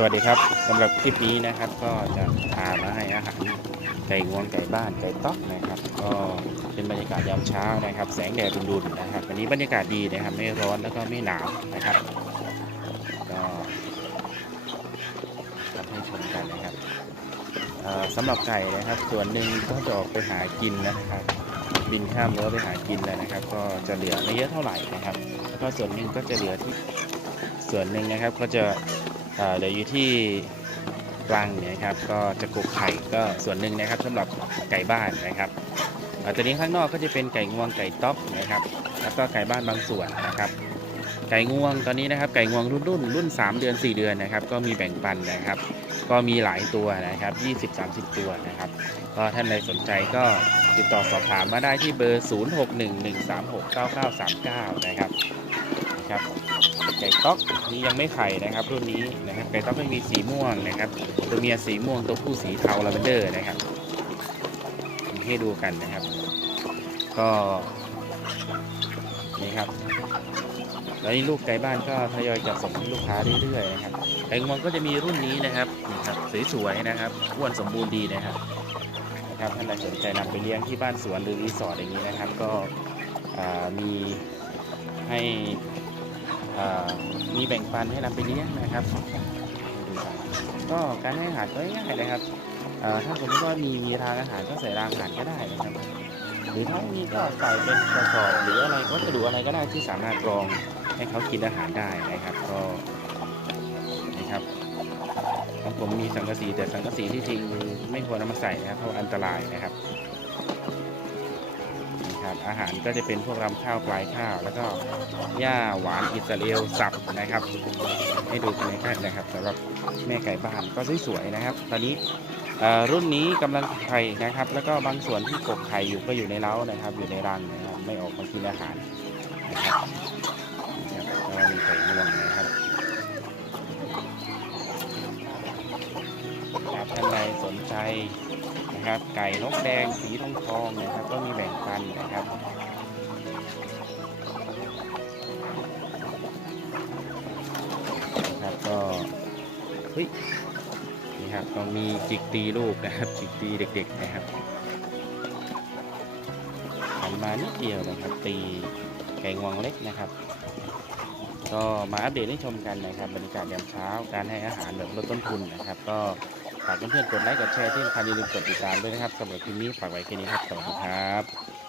สวัสดีครับสำหรับคลิปนี้นะครับก็จะพามาให้อาหารไก่งวงไก่บ้านไก่ต๊อกนะครับ ก็เป็นบรรยากาศยามเช้านะครับ แสงแดดรุนๆนะครับวันนี้บรรยากาศดีนะครับไม่ร้อนแล้วก็ไม่หนาวนะครับก็ทำให้ชมกันนะครับสำหรับไก่นะครับ ส่วนหนึ่งก็จะออกไปหากินนะครับ บินข้ามรั้วไปหากินเลยนะครับ ก็จะเหลือไม่เยอะเท่าไหร่นะครับแล้วก็ส่วนหนึ่งก็จะเหลือที่ส่วนหนึ่งนะครับก็จะ เอ่อเหลืออยู่ที่รังเนี่ยนะครับ ก็จะกกไข่ก็ส่วนหนึ่งนะครับสำหรับไก่บ้านนะครับเอ่อตัวนี้ข้างนอกก็จะเป็นไก่งวงไก่ต๊อกนะครับ แล้วก็ไก่บ้านบางส่วนนะครับไก่งวงตอนนี้นะครับไก่งวงรุ่นรุ่นรุ่น 3 เดือน 4 เดือนนะครับ ก็มีแบ่งปันนะครับ ก็มีหลายตัวนะครับ 20-30 ตัวนะครับ ก็ท่านใดสนใจก็ติดต่อสอบถามมาได้ที่เบอร์ 0611369939 นะครับ นะครับ ไก่ต๊อกนี้ยังไม่ไข่นะครับ รุ่นนี้นะครับ ไก่ต๊อกไม่มีสีม่วงนะครับ ตัวเมียสีม่วงตัวผู้สีเทาลาเวนเดอร์นะครับมีให้ดูกันนะครับ ก็นี่ครับแล้วนี่ลูกไก่บ้านก็ทยอยจัดส่งให้ลูกค้าเรื่อยๆนะครับไก่งวงก็จะมีรุ่นนี้นะครับนี่ครับสวยๆนะครับอ้วนสมบูรณ์ดีนะครับนะครับท่านใดสนใจนำไปเลี้ยงที่บ้านสวนหรือรีสอร์ทอย่างนี้นะครับ ก็มีให้ มีแบ่งปันให้นำไปเลี้ยงนะครับ ก็การให้อาหารก็ง่ายๆนะครับถ้าสมมติว่ามีมีรางอาหารก็ใส่รางอาหารก็ได้นะครับ หรือถ้ามีก็ใส่เป็นกระสอบหรืออะไรวัสดุอะไรก็ได้ที่สามารถรองให้เขากินอาหารได้นะครับ ก็นะครับของผมมีสังกะสีแต่สังกะสีที่จริงไม่ควรเอามาใส่นะครับเพราะอันตรายนะครับ อาหารก็จะเป็นพวกรำข้าวปลายข้าว แล้วก็หญ้าหวานอิสราเอลสับนะครับ ให้ดูกันใกล้ๆนะครับสำหรับแม่ไก่บ้านก็สวยๆนะครับ ตอนนี้รุ่นนี้กำลังไข่นะครับ แล้วก็บางส่วนที่กกไข่อยู่ก็อยู่ในเล้านะครับ อยู่ในรังนะครับไม่ออกมากินอาหารนะครับนะครับก็มีไก่งวงนะครับท่านใดสนใจ นะครับ ไก่นกแดงสีทองทองนะครับ ก็มีแบ่งปันนะครับนะครับก็เฮ้ยนี่ครับต้องมีจิกตีลูกนะครับจิกตีเด็ก ๆนะครับหันมานิดเดียวนะครับ ตีไก่งวงเล็กนะครับก็มาอัปเดตให้ชมกันนะครับบรรยากาศยามเช้าการให้อาหารแบบลดต้นทุนนะครับ ก็ ฝากเพื่อนๆกดไลค์กดแชร์ที่สำคัญอย่าลืมกดติดตามด้วยนะครับสำหรับคลิปนี้ฝากไว้แค่นี้ครับสวัสดีครับ